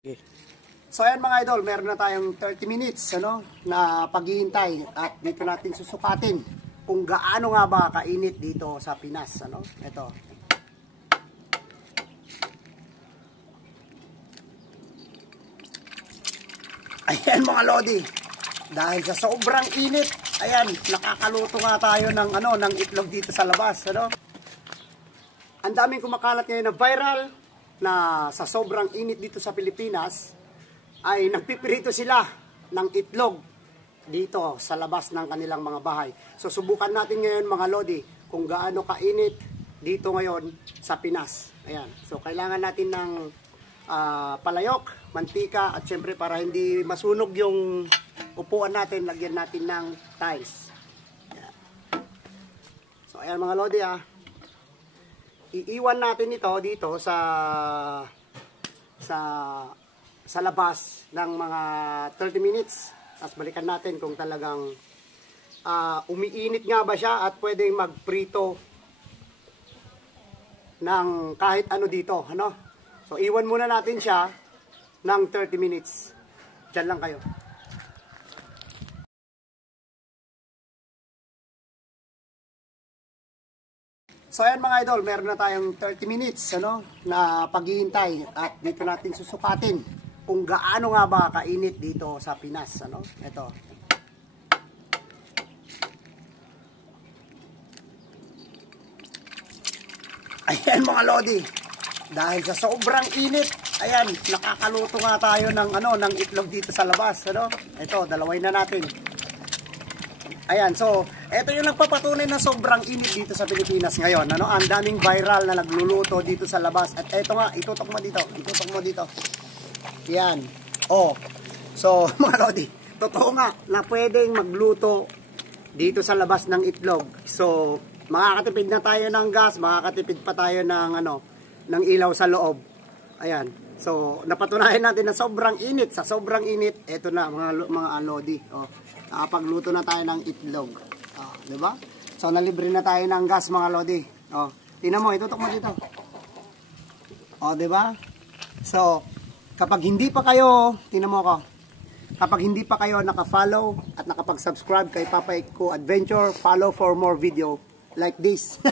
Okay. So ayan mga idol, meron na tayong 30 minutes na paghihintay at dito natin susukatin kung gaano nga ba kainit dito sa Pinas. Ito. Ayan mga lodi, dahil sa sobrang init, ayan, nakakaluto nga tayo ng itlog dito sa labas. Ang daming kumakalat ngayon na viral na sa sobrang init dito sa Pilipinas ay nagpipirito sila ng itlog dito sa labas ng kanilang mga bahay. So subukan natin ngayon mga lodi kung gaano kainit dito ngayon sa Pinas. Ayan. So kailangan natin ng palayok, mantika at syempre para hindi masunog yung upuan natin, lagyan natin ng tiles. Ayan. So ayan mga lodi iiwan natin ito dito sa labas ng mga 30 minutes. Tapos balikan natin kung talagang umiinit nga ba siya at pwedeng magprito ng kahit ano dito. So iwan muna natin siya ng 30 minutes. Diyan lang kayo. So ayan mga idol, meron na tayong 30 minutes na paghihintay at dito natin susukatin kung gaano nga ba kainit dito sa Pinas. Ito. Ayan mga lodi, dahil sa sobrang init, ayan, nakakaluto nga tayo ng itlog dito sa labas. Ito, dalaway na natin. Ayan, so, ito yung nagpapatunay na sobrang init dito sa Pilipinas ngayon. Ang daming viral na nagluluto dito sa labas. At ito nga, itutok mo dito. Itutok mo dito. Yan. Oh. So, mga lodi, totoo nga na pwedeng magluto dito sa labas ng itlog. So, makakatipid na tayo ng gas, makakatipid pa tayo ng ilaw sa loob. Ayan. So, napatunayan natin na sobrang init. Sa sobrang init, ito na mga lodi. Oh. Nakapagluto na tayo ng itlog. Oh, di ba? So, nalibre na tayo ng gas mga lodi. Oh, tingnan mo, itutok mo dito. Oh, di ba? So, kapag hindi pa kayo, tingnan mo ako. Kapag hindi pa kayo naka-follow at nakapag-subscribe kay Papa Eko Adventure, follow for more video like this.